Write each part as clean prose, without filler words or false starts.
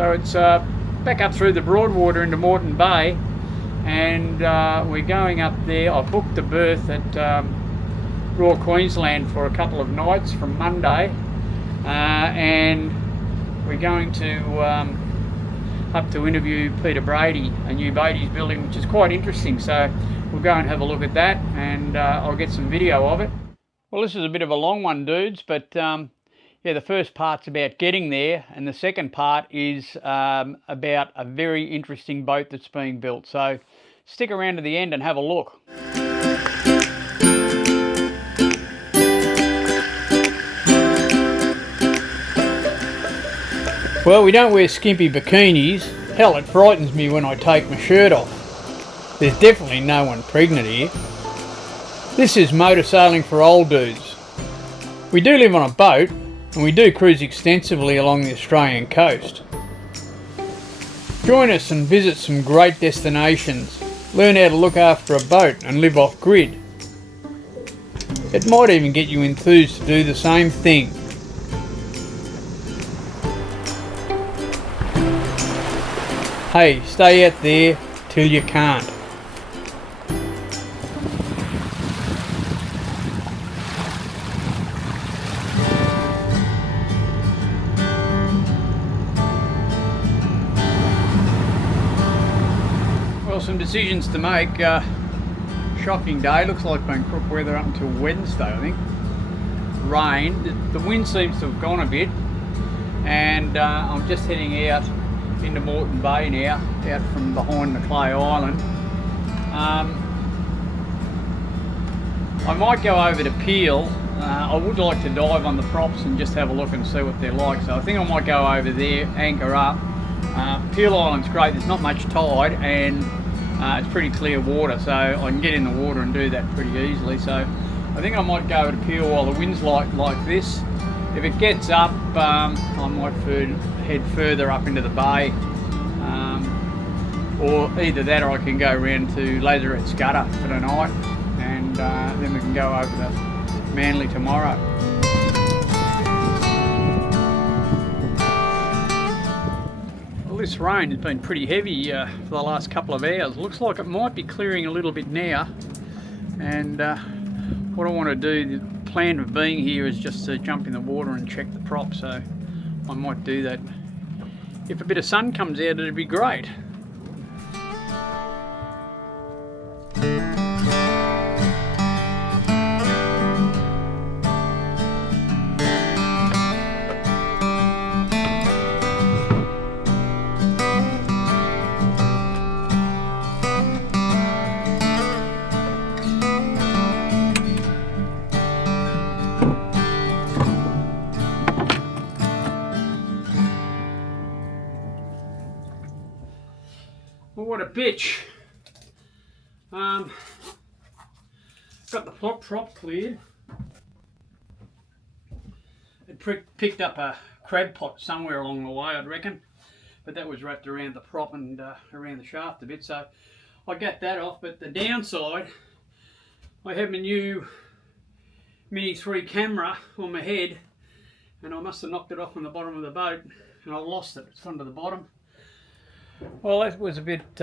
So it's back up through the Broadwater into Moreton Bay, and we're going up there. I've booked a berth at Royal Queensland for a couple of nights from Monday, and we're going to up to interview Peter Brady, a new boat he's building, which is quite interesting. So we'll go and have a look at that, and I'll get some video of it. Well, this is a bit of a long one, dudes, but yeah, the first part's about getting there, and the second part is about a very interesting boat that's being built. So stick around to the end and have a look. Well, we don't wear skimpy bikinis. Hell, it frightens me when I take my shirt off. There's definitely no one pregnant here. This is motor sailing for old dudes. We do live on a boat, and we do cruise extensively along the Australian coast. Join us and visit some great destinations. Learn how to look after a boat and live off grid. It might even get you enthused to do the same thing. Hey, stay out there till you can't. Well, some decisions to make. Shocking day. Looks like been crook weather up until Wednesday, I think. Rain. The wind seems to have gone a bit, and I'm just heading out into Moreton Bay now, out from behind the Clay Island. I might go over to Peel. I would like to dive on the props and just have a look and see what they're like, so I think I might go over there, anchor up. Peel Island's great, there's not much tide, and it's pretty clear water, so I can get in the water and do that pretty easily. So I think I might go over to Peel while the wind's like this. If it gets up, I might head further up into the bay, or either that, or I can go around to Lazarette Scudder for the night, and then we can go over to Manly tomorrow. Well, this rain has been pretty heavy for the last couple of hours. Looks like it might be clearing a little bit now, and what I want to do, the plan of being here is just to jump in the water and check the prop, so I might do that. If a bit of sun comes out, it'd be great. Well, what a bitch. Got the prop cleared. It picked up a crab pot somewhere along the way, I'd reckon, but that was wrapped around the prop and around the shaft a bit, so I got that off. But the downside, I have my new Mini 3 camera on my head, and I must have knocked it off on the bottom of the boat, and I lost it. It's under the bottom. Well, that was a bit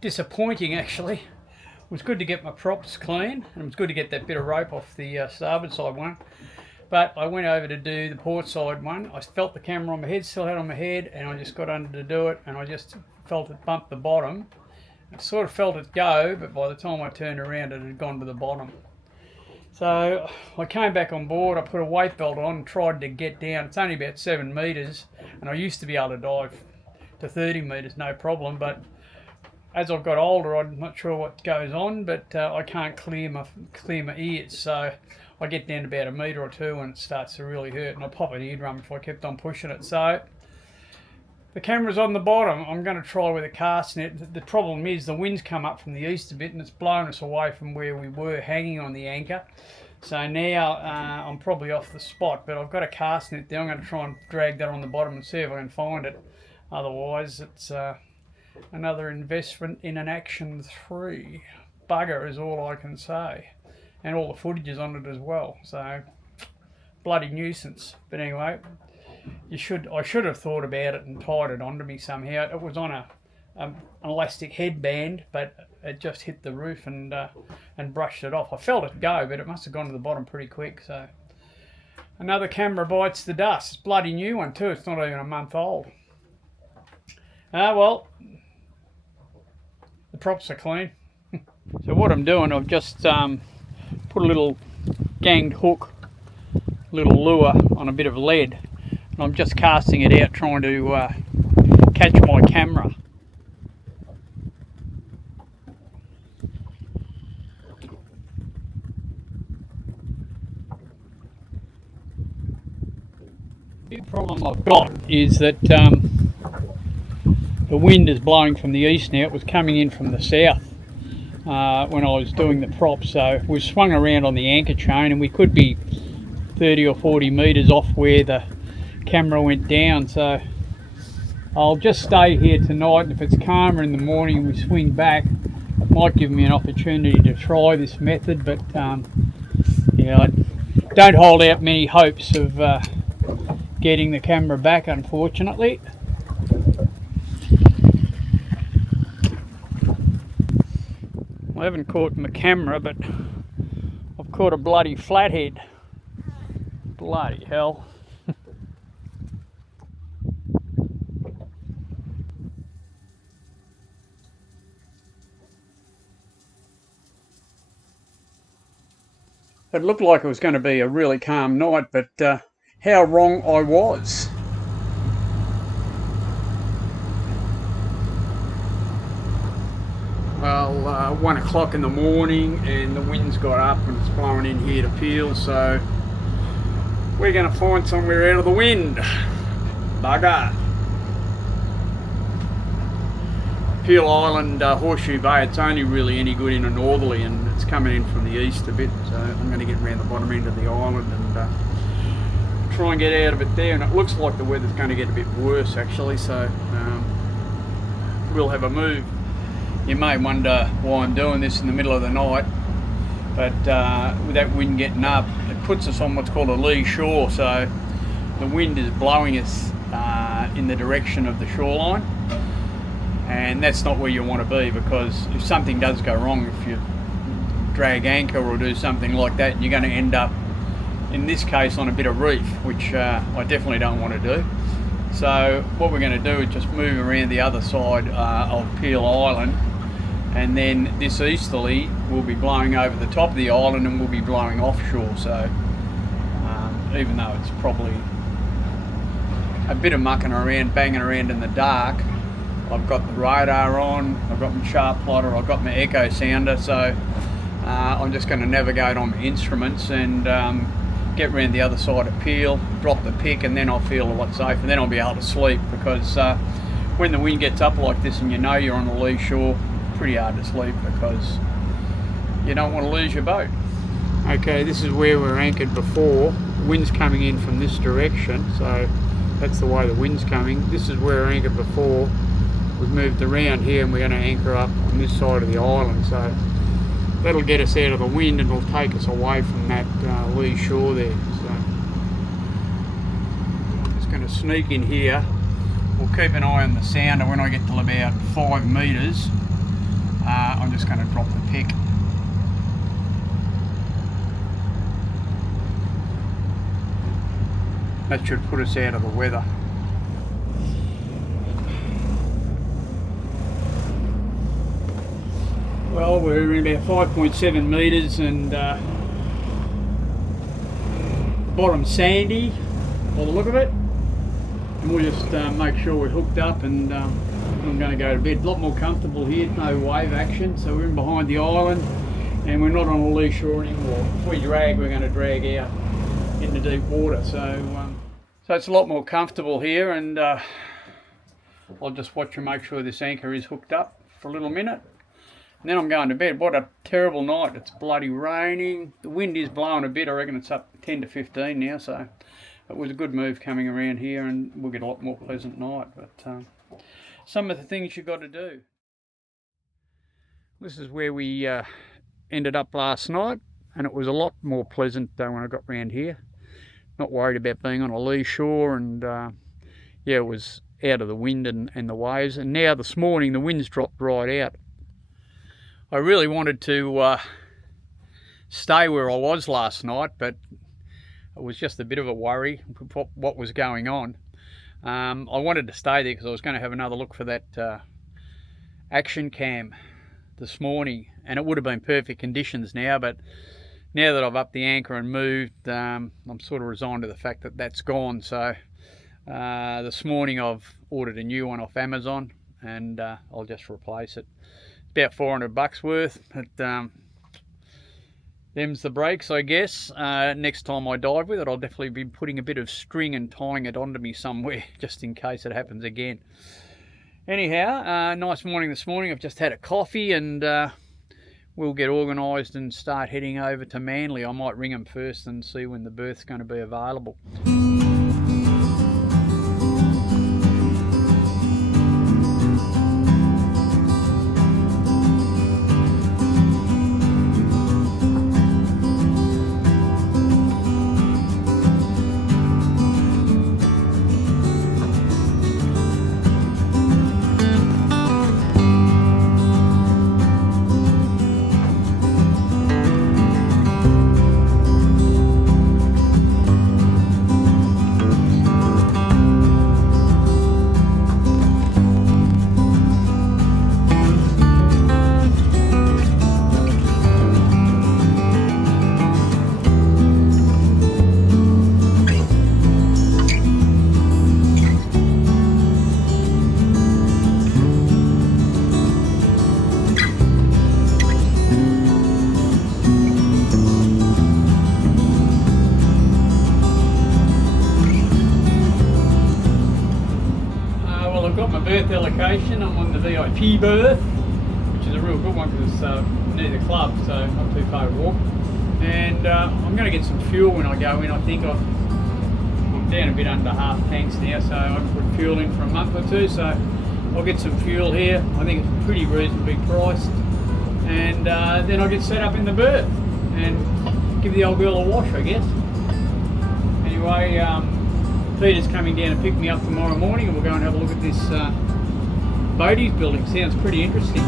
disappointing, actually. It was good to get my props clean, and it was good to get that bit of rope off the starboard side one. But I went over to do the port side one. I felt the camera on my head, still had it on my head, and I just got under to do it, and I just felt it bump the bottom. I sort of felt it go, but by the time I turned around, it had gone to the bottom. So I came back on board, I put a weight belt on and tried to get down. It's only about 7 metres, and I used to be able to dive to 30 metres, no problem, but as I've got older, I'm not sure what goes on, but I can't clear my ears, so I get down to about 1 metre or 2 and it starts to really hurt, and I pop an eardrum if I kept on pushing it. So the camera's on the bottom. I'm going to try with a cast net. The problem is the wind's come up from the east a bit, and it's blown us away from where we were hanging on the anchor. So now I'm probably off the spot, but I've got a cast net there. I'm going to try and drag that on the bottom and see if I can find it. Otherwise, it's another investment in an Action 3. Bugger is all I can say. And all the footage is on it as well. So, bloody nuisance. But anyway, I should have thought about it and tied it onto me somehow. It was on an elastic headband, but it just hit the roof and brushed it off. I felt it go, but it must have gone to the bottom pretty quick. So another camera bites the dust. It's a bloody new one too. It's not even a month old. Well, the props are clean. So what I'm doing, I've just put a little ganged hook, little lure on a bit of lead, and I'm just casting it out trying to catch my camera. The problem I've got is that the wind is blowing from the east now. It was coming in from the south when I was doing the prop, so we swung around on the anchor chain and we could be 30 or 40 metres off where the camera went down. So I'll just stay here tonight, and if it's calmer in the morning we swing back. It might give me an opportunity to try this method, but yeah, I don't hold out many hopes of getting the camera back, unfortunately. I haven't caught my camera, but I've caught a bloody flathead. Bloody hell. It looked like it was going to be a really calm night, but how wrong I was. Well, 1 o'clock in the morning and the wind's got up and it's blowing in here to Peel, so we're going to find somewhere out of the wind. Bugger. Peel Island, Horseshoe Bay, it's only really any good in a northerly, and it's coming in from the east a bit, so I'm going to get around the bottom end of the island and try and get out of it there. And it looks like the weather's going to get a bit worse actually, so we'll have a move. You may wonder why I'm doing this in the middle of the night, but with that wind getting up, it puts us on what's called a lee shore, so the wind is blowing us in the direction of the shoreline, and that's not where you want to be, because if something does go wrong, if you drag anchor or do something like that, you're going to end up, in this case, on a bit of reef, which I definitely don't want to do. So what we're going to do is just move around the other side of Peel Island, and then this easterly will be blowing over the top of the island and will be blowing offshore. So even though it's probably a bit of mucking around, banging around in the dark, I've got the radar on, I've got my chart plotter, I've got my echo sounder, so I'm just going to navigate on my instruments and get around the other side of Peel, drop the pick, and then I'll feel a lot safer, and then I'll be able to sleep, because when the wind gets up like this and you know you're on the lee shore, pretty hard to sleep because you don't want to lose your boat. Okay, this is where we're anchored before. The wind's coming in from this direction, so that's the way the wind's coming. This is where we're anchored before. We've moved around here and we're going to anchor up on this side of the island, so that'll get us out of the wind and it'll take us away from that lee shore there. So I'm just going to sneak in here. We'll keep an eye on the sounder. When I get to about 5 metres, I'm just going to drop the pick. That should put us out of the weather. Well, we're in about 5.7 metres and bottom sandy by the look of it, and we'll just make sure we're hooked up, and I'm going to go to bed. A lot more comfortable here, no wave action, so we're in behind the island and we're not on a lee shore anymore. If we drag, we're going to drag out into deep water, so it's a lot more comfortable here, and I'll just watch and make sure this anchor is hooked up for a little minute. And then I'm going to bed. What a terrible night. It's bloody raining. The wind is blowing a bit. I reckon it's up 10 to 15 now, so it was a good move coming around here, and we'll get a lot more pleasant night. But some of the things you've got to do. This is where we ended up last night, and it was a lot more pleasant when I got round here. not worried about being on a lee shore, and yeah, it was out of the wind and the waves. And now this morning the wind's dropped right out. I really wanted to stay where I was last night, but it was just a bit of a worry what was going on. I wanted to stay there because I was going to have another look for that action cam this morning, and it would have been perfect conditions now, but now that I've upped the anchor and moved, I'm sort of resigned to the fact that that's gone. So this morning I've ordered a new one off Amazon, and I'll just replace it. About $400 worth. But them's the breaks, I guess. Next time I dive with it, I'll definitely be putting a bit of string and tying it onto me somewhere, just in case it happens again. Anyhow, nice morning this morning. I've just had a coffee, and we'll get organised and start heading over to Manly. I might ring them first and see when the berth's going to be available. Berth allocation. I'm on the VIP berth, which is a real good one because it's near the club, so not too far to walk. And I'm going to get some fuel when I go in. I think I'm down a bit under half tanks now, so I can put fuel in for a month or two. So I'll get some fuel here. I think it's pretty reasonably priced, and then I'll get set up in the berth and give the old girl a wash, I guess. Anyway, Peter's coming down to pick me up tomorrow morning, and we'll go and have a look at this boat he's building. Sounds pretty interesting.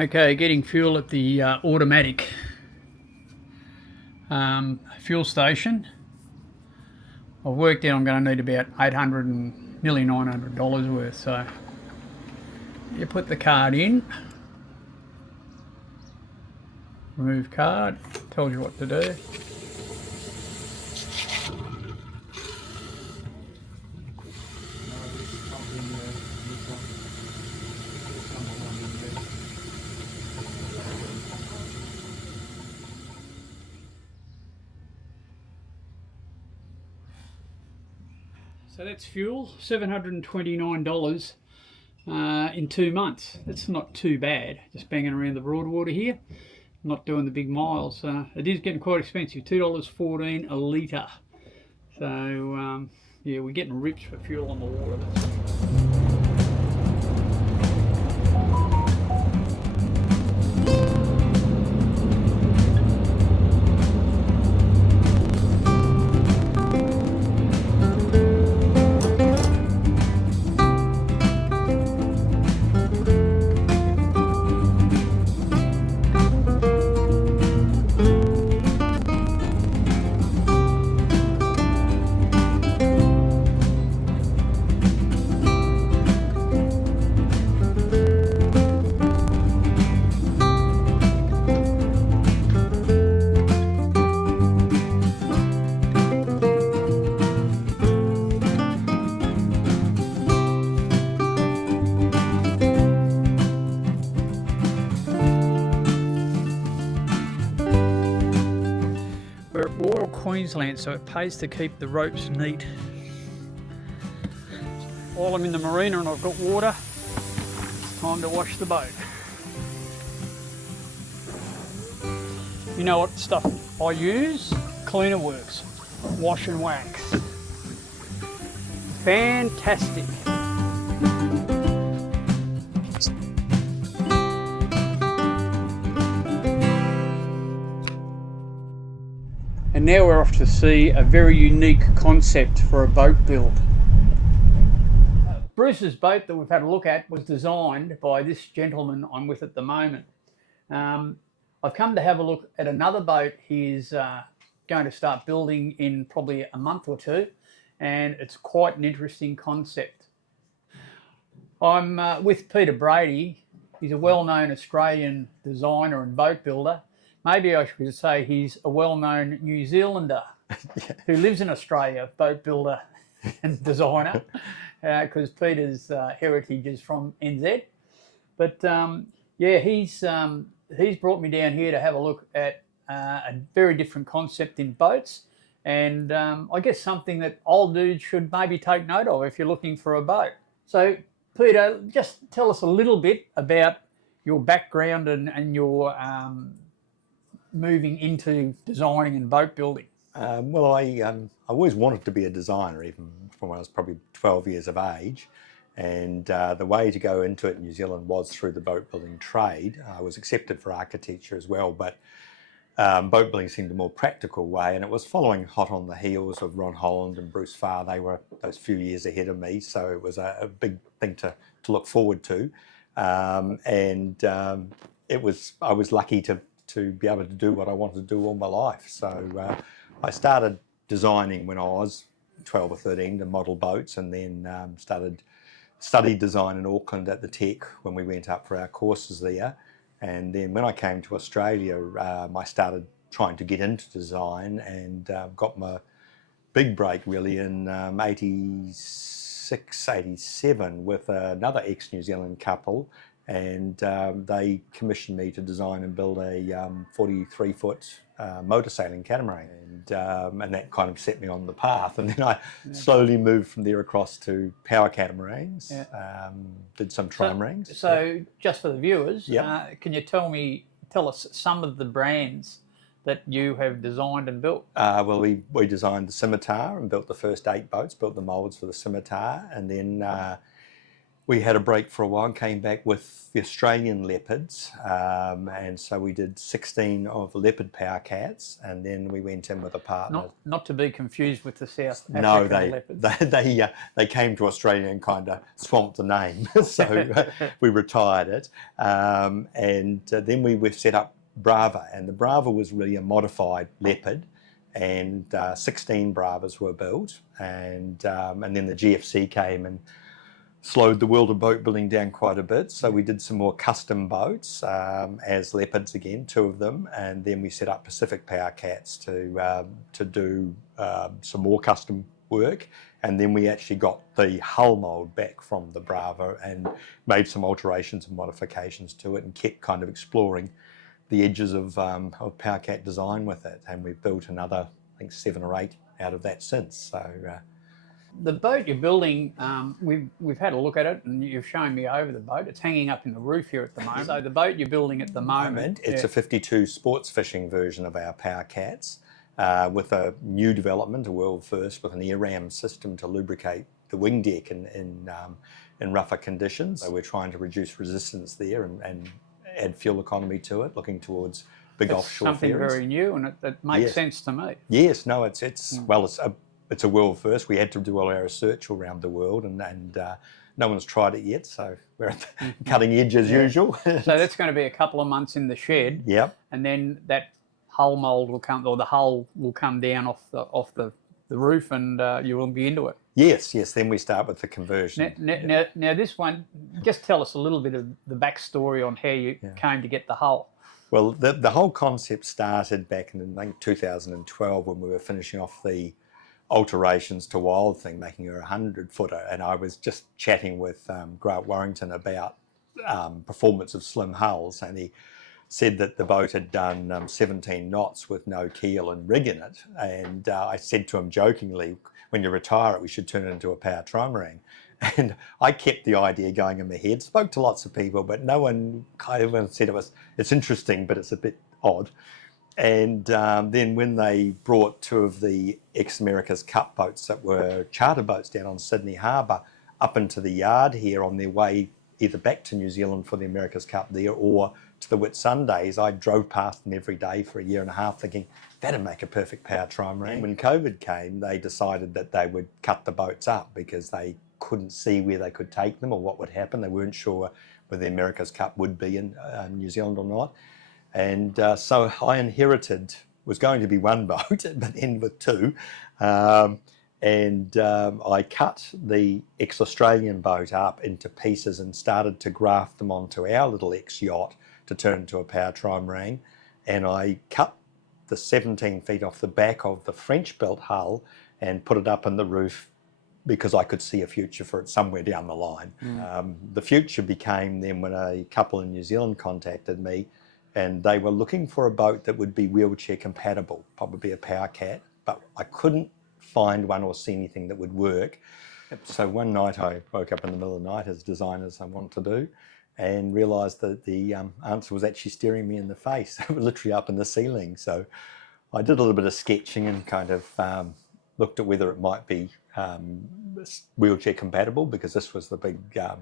Okay, getting fuel at the automatic fuel station. I've worked out I'm going to need about $800 and nearly $900 worth. So you put the card in, remove card, tells you what to do. So that's fuel, $729 in 2 months. That's not too bad, just banging around the Broadwater here, not doing the big miles. It is getting quite expensive, $2.14 a litre. So yeah, we're getting ripped for fuel on the water. We're at Royal Queensland, so it pays to keep the ropes neat. While I'm in the marina and I've got water, it's time to wash the boat. You know what stuff I use? Cleaner Works, wash and wax. Fantastic. And now we're off to see a very unique concept for a boat build. Bruce's boat that we've had a look at was designed by this gentleman I'm with at the moment. I've come to have a look at another boat he's going to start building in probably a month or two, and it's quite an interesting concept. I'm with Peter Brady. He's a well-known Australian designer and boat builder. Maybe I should say he's a well-known New Zealander who lives in Australia, boat builder and designer, because Peter's heritage is from NZ. But yeah, he's brought me down here to have a look at a very different concept in boats, and I guess something that old dudes should maybe take note of if you're looking for a boat. So Peter, just tell us a little bit about your background and your moving into designing and boat building. Well, I always wanted to be a designer, even from when I was probably 12 years of age. And the way to go into it in New Zealand was through the boat building trade. I was accepted for architecture as well, but boat building seemed a more practical way, and it was following hot on the heels of Ron Holland and Bruce Farr. They were those few years ahead of me, so it was a big thing to look forward to. I was lucky to be able to do what I wanted to do all my life. So I started designing when I was 12 or 13 to model boats, and then studied design in Auckland at the Tech when we went up for our courses there. And then when I came to Australia, I started trying to get into design, and got my big break really in 86, 87 with another ex-New Zealand couple. And they commissioned me to design and build a 43-foot motor sailing catamaran, and that kind of set me on the path. And then I slowly moved from there across to power catamarans, did some trimarans. So just for the viewers, can you tell us some of the brands that you have designed and built? Well, we designed the Scimitar and built the first 8 boats, built the moulds for the Scimitar, and then we had a break for a while and came back with the Australian leopards, and so we did 16 of leopard power cats, and then we went in with a partner. Not to be confused with the South African No, leopards. they came to Australia and kind of swamped the name, so we retired it, and then we set up Brava, and the Brava was really a modified leopard, and 16 Bravas were built, and then the GFC came and slowed the world of boat building down quite a bit. So we did some more custom boats as leopards again, 2 of them, and then we set up Pacific Power Cats to do some more custom work. And then we actually got the hull mould back from the Brava and made some alterations and modifications to it, and kept kind of exploring the edges of Power Cat design with it. And we've built another, I think, 7 or 8 out of that since. So. The boat you're building, we've had a look at it, and you've shown me over the boat. It's hanging up in the roof here at the moment. So the boat you're building at the moment, it's a 52 sports fishing version of our Power Cats, with a new development, a world first, with an air ram system to lubricate the wing deck in rougher conditions. So we're trying to reduce resistance there and add fuel economy to it, looking towards big offshore something ferries. very new, and it makes sense to me. Yes, no, it's a world first. We had to do all our research around the world, and no one's tried it yet, so we're at the cutting edge as usual. So that's going to be a couple of months in the shed. Yep. And then that hull mould will come, or the hull will come down off the roof, and you will be into it. Yes. Then we start with the conversion. Now this one, just tell us a little bit of the backstory on how you came to get the hull. Well, the whole concept started back in, I think, 2012, when we were finishing off the alterations to Wild Thing, making her a 100-footer, and I was just chatting with Grant Warrington about performance of slim hulls, and he said that the boat had done 17 knots with no keel and rig in it, and I said to him jokingly, when you retire it, we should turn it into a power trimaran. And I kept the idea going in my head, spoke to lots of people, but no one kind of said it's interesting, but it's a bit odd. And then when they brought 2 of the ex-America's Cup boats that were charter boats down on Sydney Harbour up into the yard here on their way either back to New Zealand for the America's Cup there or to the Whitsundays, I drove past them every day for a year and a half thinking, that'd make a perfect power trimaran. When COVID came, they decided that they would cut the boats up because they couldn't see where they could take them or what would happen. They weren't sure whether the America's Cup would be in New Zealand or not. And so I inherited, was going to be 1 boat, but ended with 2. I cut the ex-Australian boat up into pieces and started to graft them onto our little ex-yacht to turn into a power trimaran. And I cut the 17 feet off the back of the French-built hull and put it up in the roof because I could see a future for it somewhere down the line. The future became then when a couple in New Zealand contacted me, and they were looking for a boat that would be wheelchair compatible, probably a Power Cat, but I couldn't find one or see anything that would work. So one night I woke up in the middle of the night, as designers I want to do, and realised that the answer was actually staring me in the face. It was literally up in the ceiling. So I did a little bit of sketching and kind of looked at whether it might be wheelchair compatible, because this was the big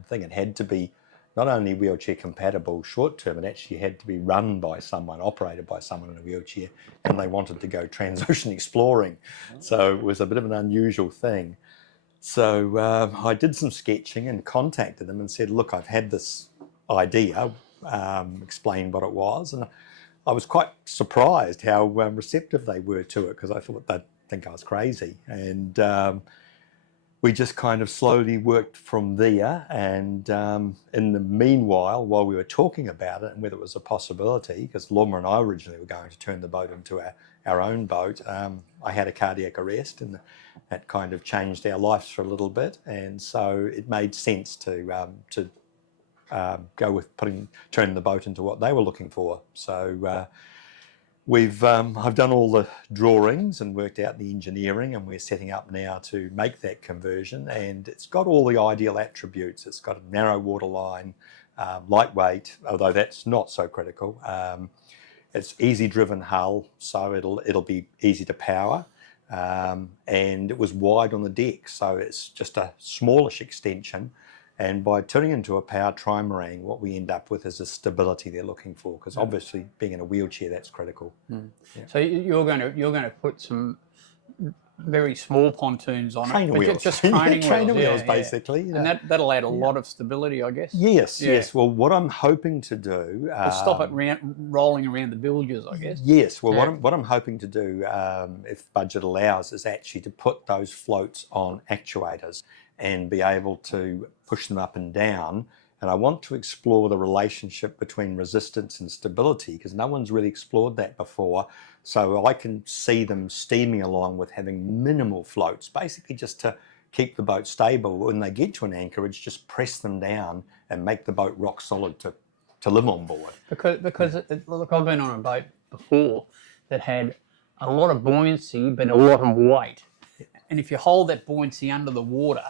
thing. It had to be not only wheelchair compatible short term, it actually had to be run by someone, operated by someone in a wheelchair, and they wanted to go transocean exploring. So it was a bit of an unusual thing. So I did some sketching and contacted them and said, look, I've had this idea, explained what it was, and I was quite surprised how receptive they were to it, because I thought they'd think I was crazy. And we just kind of slowly worked from there, and in the meanwhile, while we were talking about it and whether it was a possibility, because Lorma and I originally were going to turn the boat into our own boat, I had a cardiac arrest, and that kind of changed our lives for a little bit, and so it made sense to go with turning the boat into what they were looking for. So I've done all the drawings and worked out the engineering, and we're setting up now to make that conversion, and it's got all the ideal attributes. It's got a narrow waterline, lightweight, although that's not so critical. It's easy driven hull, so it'll be easy to power, and it was wide on the deck, so it's just a smallish extension, And by turning into a power trimarine, what we end up with is the stability they're looking for, because obviously being in a wheelchair, that's critical. Yeah. So you're going to put some very small pontoons on Trainer it, wheels. just training Trainer wheels, yeah. basically. And that'll add a lot of stability, I guess. Yes, yes. Well, what I'm hoping to do... It'll stop it rolling around the bilges, I guess. Yes, well, what I'm hoping to do, if budget allows, is actually to put those floats on actuators and be able to push them up and down. And I want to explore the relationship between resistance and stability, because no one's really explored that before. So I can see them steaming along with having minimal floats, basically just to keep the boat stable. When they get to an anchorage, just press them down and make the boat rock solid to live on board. Because look, I've been on a boat before that had a lot of buoyancy but a lot of weight. And if you hold that buoyancy under the water,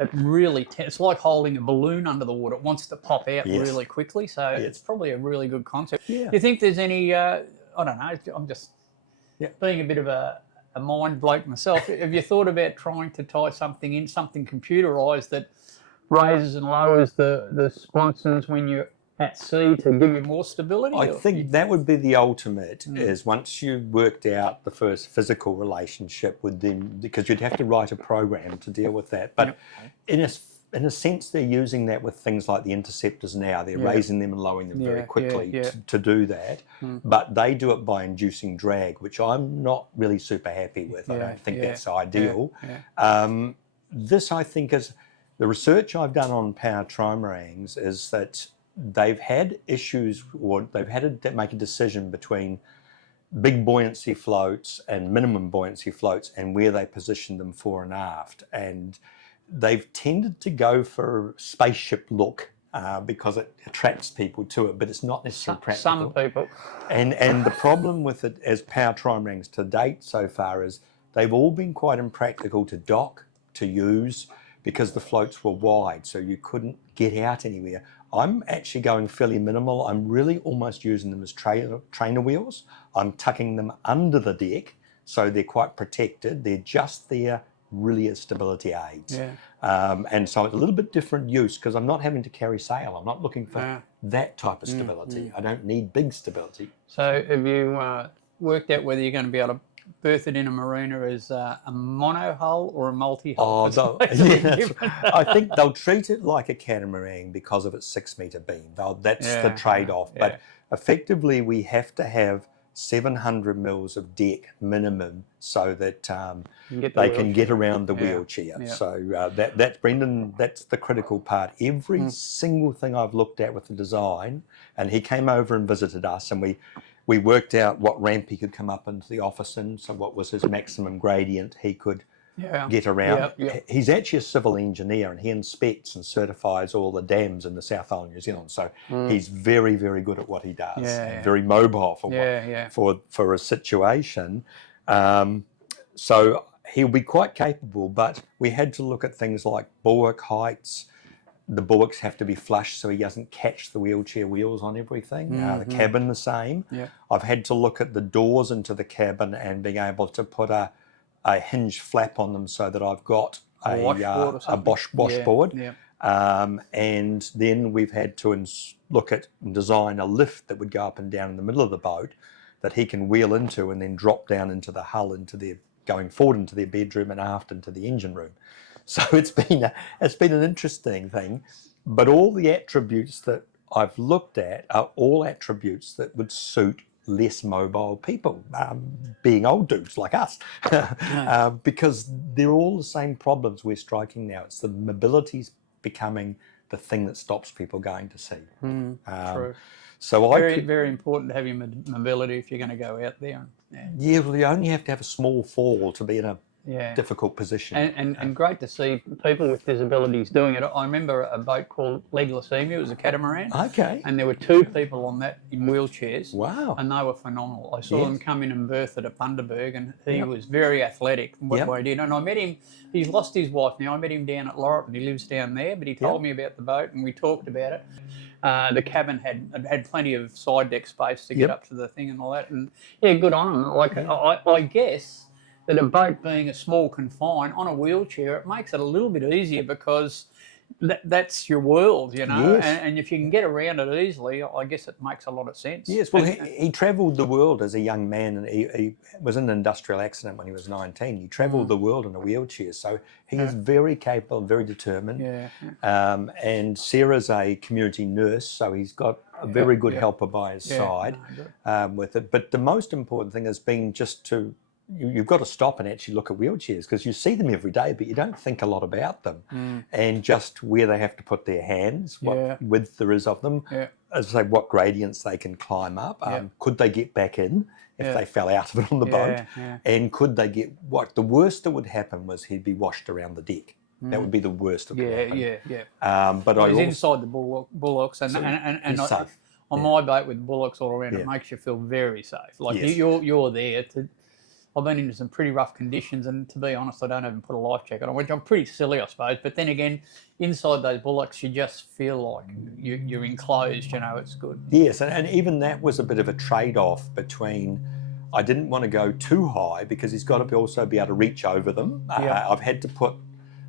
it really, it's like holding a balloon under the water. It wants to pop out really quickly. So it's probably a really good concept. Do you think there's any, I don't know, I'm just being a bit of a mind bloke myself. Have you thought about trying to tie something in, something computerised that raises and lowers the sponsons when you're at sea to give you more stability? I think that would be the ultimate, is once you've worked out the first physical relationship with them, because you'd have to write a program to deal with that. But in a sense, they're using that with things like the interceptors now. They're raising them and lowering them very quickly to do that. But they do it by inducing drag, which I'm not really super happy with. I don't think that's ideal. This, I think, is the research I've done on power trimarines is that they've had issues, or they've had to make a decision between big buoyancy floats and minimum buoyancy floats and where they position them fore and aft. And they've tended to go for a spaceship look because it attracts people to it, but it's not necessarily practical. Some people. And the problem with it as power trimarines to date so far is they've all been quite impractical to dock, to use, because the floats were wide, so you couldn't get out anywhere. I'm actually going fairly minimal. I'm really almost using them as trainer wheels. I'm tucking them under the deck, so they're quite protected. They're just there really as stability aids. And so it's a little bit different use, because I'm not having to carry sail. I'm not looking for that type of stability. I don't need big stability. So have you worked out whether you're going to be able to berth it in a marina as a mono-hull or a multi-hull? I think they'll treat it like a catamaran because of its 6 metre beam. That's the trade-off. But effectively, we have to have 700 mils of deck minimum so that they can get around the wheelchair. So that's Brendan, that's the critical part. Every single thing I've looked at with the design, and he came over and visited us, and we worked out what ramp he could come up into the office in, so what was his maximum gradient he could get around. He's actually a civil engineer, and he inspects and certifies all the dams in the South Island of New Zealand. So he's very, very good at what he does. Very mobile for a situation. So he'll be quite capable, but we had to look at things like bulwark heights. The bulwarks have to be flush so he doesn't catch the wheelchair wheels on everything. The cabin the same. I've had to look at the doors into the cabin and being able to put a hinge flap on them so that I've got a washboard. And then we've had to look at and design a lift that would go up and down in the middle of the boat that he can wheel into and then drop down into the hull, going forward into their bedroom and aft into the engine room. So it's been an interesting thing, but all the attributes that I've looked at are all attributes that would suit less mobile people, being old dudes like us, because they're all the same problems we're striking now. It's the mobility's becoming the thing that stops people going to sea. True. So very important to have your mobility if you're going to go out there. Well, you only have to have a small fall to be in a difficult position. And great to see people with disabilities doing it. I remember a boat called Legless Emu. It was a catamaran. Okay. And there were 2 people on that in wheelchairs. Wow. And they were phenomenal. I saw them come in and berth at a Bundaberg, and he was very athletic in what he did. And I met him, he's lost his wife now. I met him down at Moreton. He lives down there, but he told me about the boat and we talked about it. The cabin had plenty of side deck space to get up to the thing and all that. And good on him. Like I guess that a boat being a small confine on a wheelchair, it makes it a little bit easier because that's your world, you know. Yes. And if you can get around it easily, I guess it makes a lot of sense. Yes, well, he travelled the world as a young man, and he was in an industrial accident when he was 19. He travelled the world in a wheelchair, so he is very capable, very determined. Yeah. And Sarah's a community nurse, so he's got a very good helper by his side with it. But the most important thing has been just to, you've got to stop and actually look at wheelchairs, because you see them every day, but you don't think a lot about them, and just where they have to put their hands, what width there is of them, as I say, what gradients they can climb up, could they get back in if they fell out of it on the boat, and could they get, what the worst that would happen was he'd be washed around the deck. That would be the worst that could happen. But he's inside the bullocks, and he's safe. On my boat with bullocks all around, it makes you feel very safe. Like you're there to. I've been into some pretty rough conditions, and to be honest, I don't even put a life jacket on, which I'm pretty silly, I suppose. But then again, inside those bullocks, you just feel like you're enclosed. You know, it's good. Yes, and even that was a bit of a trade-off between. I didn't want to go too high because he's got to also be able to reach over them. I've had to put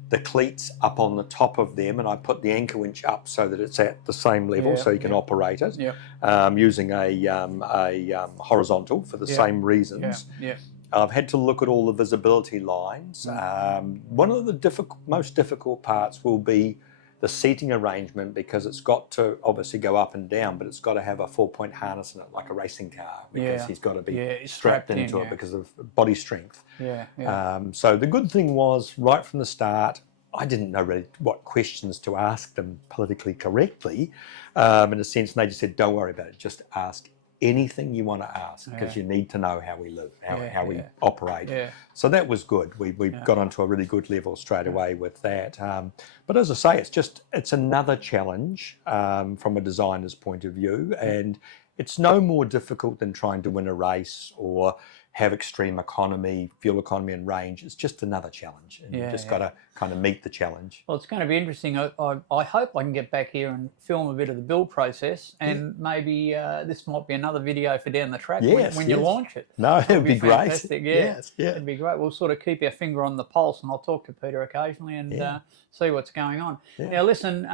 the cleats up on the top of them, and I put the anchor winch up so that it's at the same level, so you can operate it, using a horizontal for the same reasons. I've had to look at all the visibility lines. One of the most difficult parts will be the seating arrangement, because it's got to obviously go up and down, but it's got to have a 4-point harness in it, like a racing car, because he's got to be strapped into it because of body strength. So the good thing was, right from the start, I didn't know really what questions to ask them politically correctly, in a sense, and they just said, don't worry about it, just ask anything you want to ask, because you need to know how we live, how we operate. So that was good. We got onto a really good level straight away with that. But as I say, it's another challenge from a designer's point of view, and it's no more difficult than trying to win a race or have extreme economy, fuel economy and range. It's just another challenge, and you've just got to kind of meet the challenge. Well, it's going to be interesting. I hope I can get back here and film a bit of the build process, and maybe this might be another video for down the track when you launch it. No, it'd be great. Fantastic. It'd be great. We'll sort of keep our finger on the pulse, and I'll talk to Peter occasionally and see what's going on. Now, listen,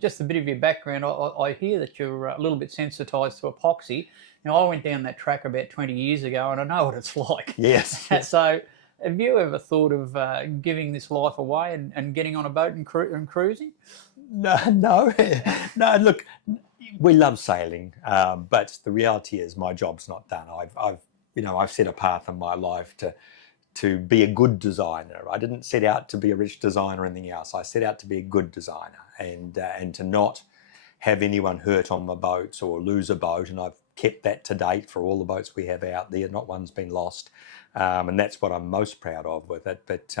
just a bit of your background. I hear that you're a little bit sensitised to epoxy. Now, I went down that track about 20 years ago, and I know what it's like. Yes. So have you ever thought of giving this life away and getting on a boat and cruising? No. Look, we love sailing, but the reality is my job's not done. I've set a path in my life to be a good designer. I didn't set out to be a rich designer or anything else. I set out to be a good designer and to not have anyone hurt on my boats or lose a boat, and I've kept that to date for all the boats we have out there. Not one's been lost, and that's what I'm most proud of with it. But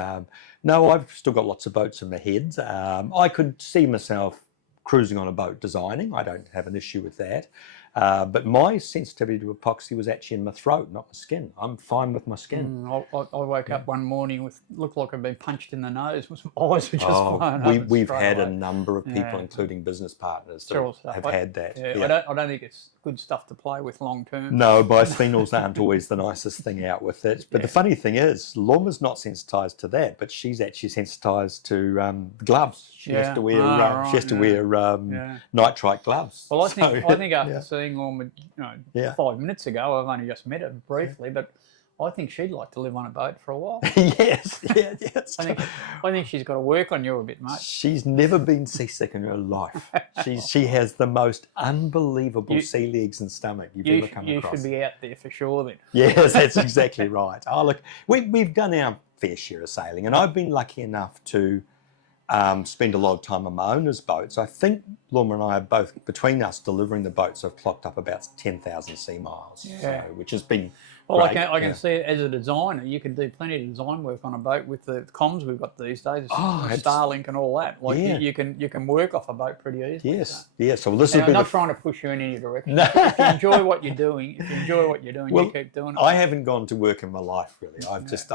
no, I've still got lots of boats in my head. I could see myself cruising on a boat designing. I don't have an issue with that. But my sensitivity to epoxy was actually in my throat, not my skin. I'm fine with my skin. I woke up one morning with, looked like I'd been punched in the nose. My eyes were just blown up. We've had a number of people, including business partners, that have had that. I don't think it's good stuff to play with long term. No, bisphenols aren't always the nicest thing out with it. But the funny thing is, Lorma's not sensitised to that, but she's actually sensitised to gloves. She has to wear nitrite gloves. Well, I think after seeing Lorma 5 minutes ago, I've only just met her briefly, but I think she'd like to live on a boat for a while. Yes. I think she's got to work on you a bit, mate. She's never been seasick in her life. She has the most unbelievable sea legs and stomach you've ever come across. You should be out there for sure then. Yes, that's exactly right. Oh, look, we've done our fair share of sailing, and I've been lucky enough to spend a lot of time on my owner's boats. I think Lorma and I are both, between us delivering the boats, have clocked up about 10,000 sea miles, which has been Well, great. I can see it as a designer. You can do plenty of design work on a boat with the comms we've got these days, Starlink and all that. You can work off a boat pretty easily. Yes. So this is. I'm not trying to push you in any direction. No. If you enjoy what you're doing, you keep doing it. I haven't gone to work in my life really.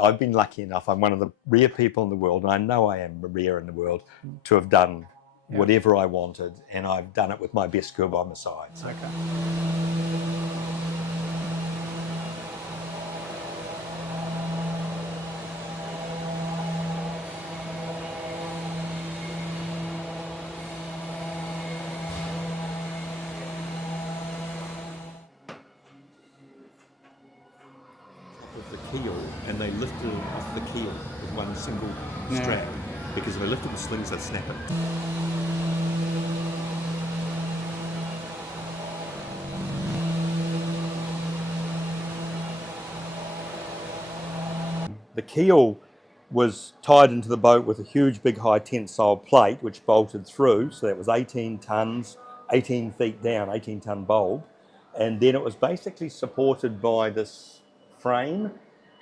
I've been lucky enough. I'm one of the rare people in the world, and I know I am rare in the world, to have done whatever I wanted, and I've done it with my best girl by my side. Okay. keel and they lifted it off the keel with one single strap, because if they lifted the slings, they'd snap it. The keel was tied into the boat with a huge big high tensile plate which bolted through, so that was 18 tonnes, 18 feet down, 18 tonne bulb, and then it was basically supported by this frame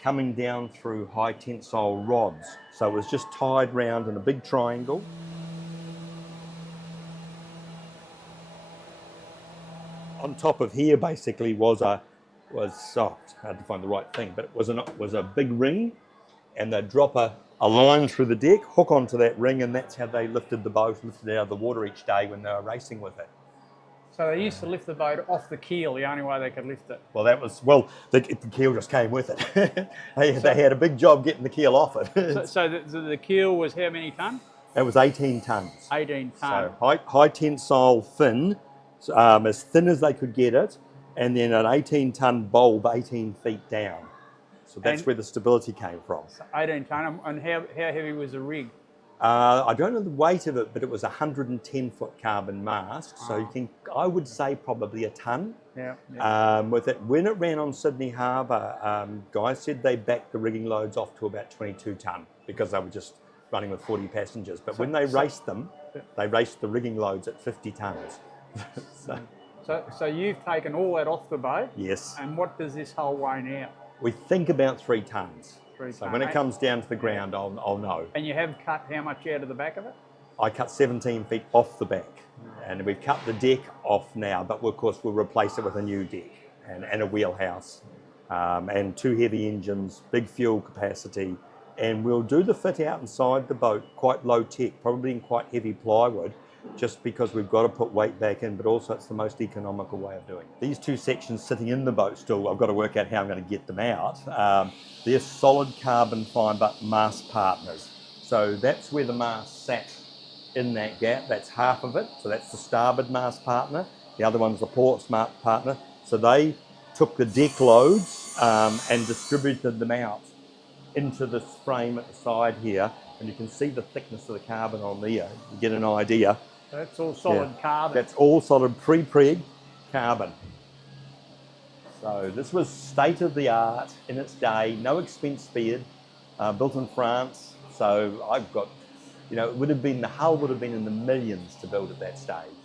coming down through high tensile rods. So it was just tied round in a big triangle. On top of here basically was hard to find the right thing, but it was a big ring, and they'd drop a line through the deck, hook onto that ring, and that's how they lifted the boat, lifted it out of the water each day when they were racing with it. So they used to lift the boat off the keel, the only way they could lift it. Well, the keel just came with it. They had a big job getting the keel off it. So the keel was how many tonne? It was 18 tonnes. 18 tonne. So high tensile fin, as thin as they could get it, and then an 18 tonne bulb 18 feet down. So that's where the stability came from. So 18 tonne, and how heavy was the rig? I don't know the weight of it, but it was a 110-foot carbon mast, so I would say probably a tonne. With it, when it ran on Sydney Harbour, guys said they backed the rigging loads off to about 22 tonne because they were just running with 40 passengers. But when they raced them, they raced the rigging loads at 50 tonnes. So you've taken all that off the boat? Yes. And what does this hull weigh now? We think about 3 tonnes. So when it tonne. comes down to the ground, I'll know. And you have cut how much out of the back of it? I cut 17 feet off the back, and we've cut the deck off now, but of course we'll replace it with a new deck and a wheelhouse, and 2 heavy engines, big fuel capacity, and we'll do the fit out inside the boat quite low tech, probably in quite heavy plywood, just because we've got to put weight back in, but also it's the most economical way of doing it. These 2 sections sitting in the boat still, I've got to work out how I'm going to get them out. They're solid carbon fibre mast partners. So that's where the mast sat in that gap. That's half of it. So that's the starboard mast partner. The other one's the port mast partner. So they took the deck loads and distributed them out into this frame at the side here. And you can see the thickness of the carbon on there. You get an idea. That's all solid carbon. That's all solid pre-preg carbon. So this was state of the art in its day, no expense spared, built in France. So I've got, the hull would have been in the millions to build at that stage.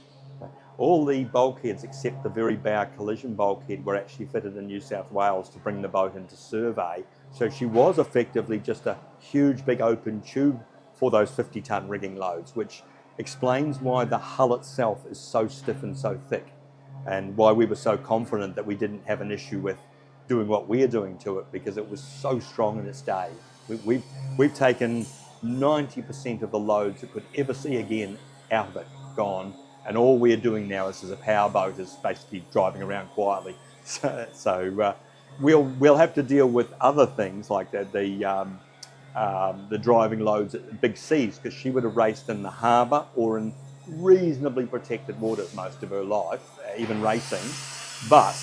All the bulkheads except the very bow collision bulkhead were actually fitted in New South Wales to bring the boat into survey. So she was effectively just a huge big open tube for those 50-tonne rigging loads, which explains why the hull itself is so stiff and so thick, and why we were so confident that we didn't have an issue with doing what we're doing to it, because it was so strong in its day. We've taken 90% of the loads it could ever see again out of it, gone, and all we're doing now is, as a power boat, is basically driving around quietly. So we'll have to deal with other things like the driving loads at big seas, because she would have raced in the harbour or in reasonably protected waters most of her life, even racing, but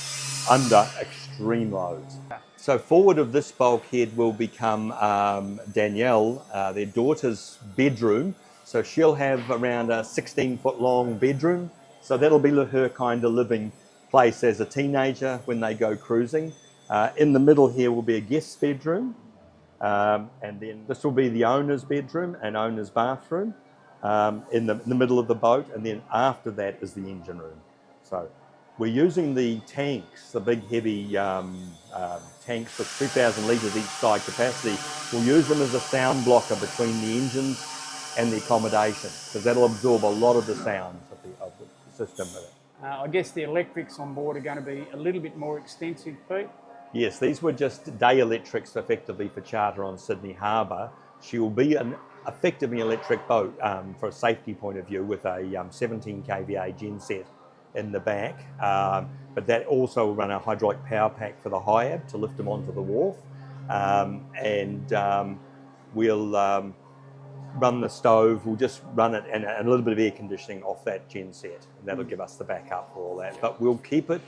under extreme loads. So forward of this bulkhead will become Danielle, their daughter's bedroom. So she'll have around a 16-foot long bedroom. So that'll be her kind of living place as a teenager when they go cruising. In the middle here will be a guest bedroom. And then this will be the owner's bedroom and owner's bathroom in the middle of the boat, and then after that is the engine room. So we're using the tanks, the big heavy tanks with 2,000 litres each side capacity. We'll use them as a sound blocker between the engines and the accommodation, because that'll absorb a lot of the sounds of the system. I guess the electrics on board are going to be a little bit more extensive, Pete. Yes, these were just day electrics effectively for charter on Sydney Harbour. She will be effectively an electric boat for a safety point of view, with a 17 kVA genset in the back. But that also will run a hydraulic power pack for the HIAB to lift them onto the wharf. We'll run the stove, we'll just run it, and a little bit of air conditioning off that genset, and that'll give us the backup for all that. But we'll keep it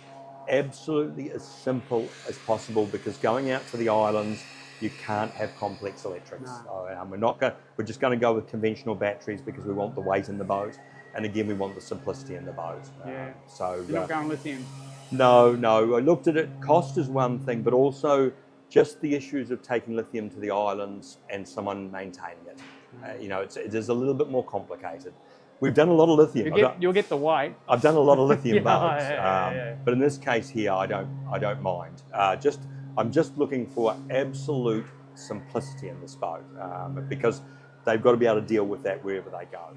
absolutely as simple as possible, because going out to the islands, you can't have complex electrics. No. We're just going to go with conventional batteries because we want the weight in the boat, and again we want the simplicity in the boat. Yeah. So You're not going lithium. no. I looked at it. Cost is one thing, but also just the issues of taking lithium to the islands and someone maintaining it. It is a little bit more complicated. We've done a lot of lithium. You'll get the weight. I've done a lot of lithium Yeah, boats, yeah. but in this case here, I don't mind. I'm just looking for absolute simplicity in this boat, because they've got to be able to deal with that wherever they go.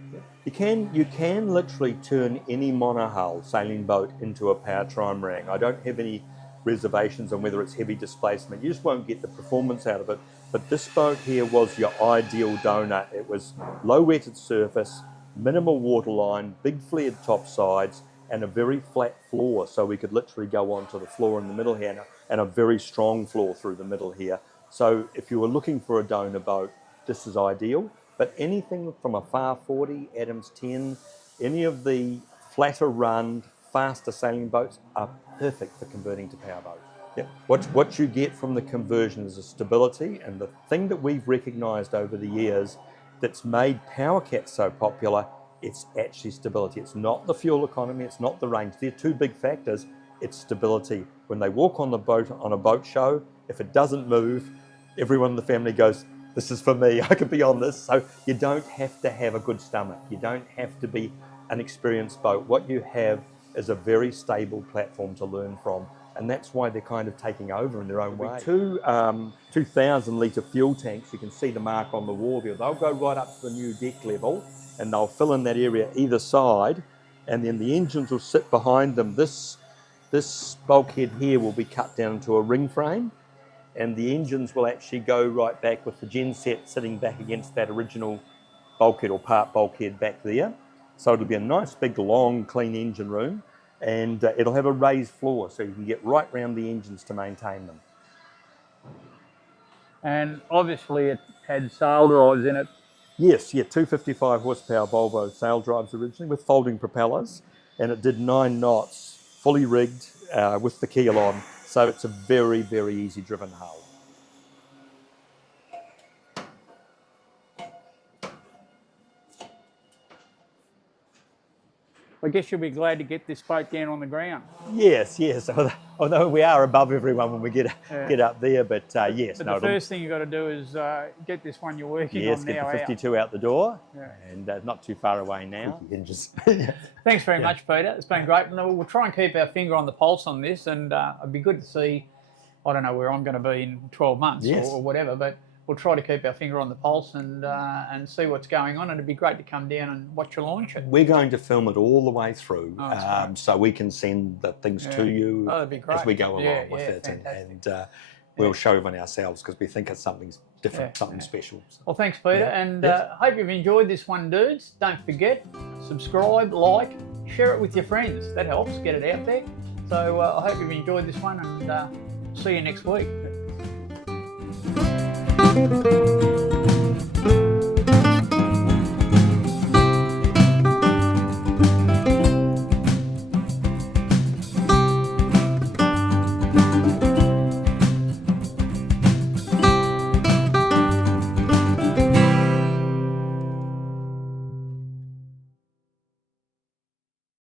You can literally turn any monohull sailing boat into a power trimaran. I don't have any reservations on whether it's heavy displacement. You just won't get the performance out of it. But this boat here was your ideal donut. It was low wetted surface, minimal waterline, big flared top sides, and a very flat floor, so we could literally go onto the floor in the middle here, and a very strong floor through the middle here. So if you were looking for a donor boat, this is ideal. But anything from a Far 40, Adams 10, any of the flatter run, faster sailing boats are perfect for converting to powerboat. Yeah. What you get from the conversion is a stability, and the thing that we've recognised over the years that's made power cats so popular, it's actually stability. It's not the fuel economy, it's not the range. They're two big factors. It's stability. When they walk on the boat on a boat show, if it doesn't move, everyone in the family goes, this is for me, I could be on this. So you don't have to have a good stomach. You don't have to be an experienced boat. What you have is a very stable platform to learn from. And that's why they're kind of taking over in their own way. Two 2,000 litre fuel tanks, you can see the mark on the wall there. They'll go right up to the new deck level, and they'll fill in that area either side, and then the engines will sit behind them. This bulkhead here will be cut down into a ring frame, and the engines will actually go right back with the gen set sitting back against that original bulkhead or part bulkhead back there. So it'll be a nice big long clean engine room, and it'll have a raised floor so you can get right round the engines to maintain them. And obviously it had sail drives in it. Yes, 255 horsepower Volvo sail drives originally with folding propellers, and it did 9 knots, fully rigged with the keel on, so it's a very, very easy driven hull. I guess you'll be glad to get this boat down on the ground. Yes. Although we are above everyone when we get up there, but yes. But the first thing you've got to do is get this one you're working on now get the 52 out the door, yeah. And not too far away now. Thanks very much, Peter. It's been great. We'll try and keep our finger on the pulse on this, and it'd be good to see, I don't know where I'm going to be in 12 months or whatever, but we'll try to keep our finger on the pulse and see what's going on. And it'd be great to come down and watch you launch it. We're going to film it all the way through, so we can send the things to you as we go along with it, and we'll show everyone ourselves because we think it's something different, something special. So. Well, thanks, Peter, and hope you've enjoyed this one, dudes. Don't forget, subscribe, like, share it with your friends. That helps get it out there. So I hope you've enjoyed this one, and see you next week.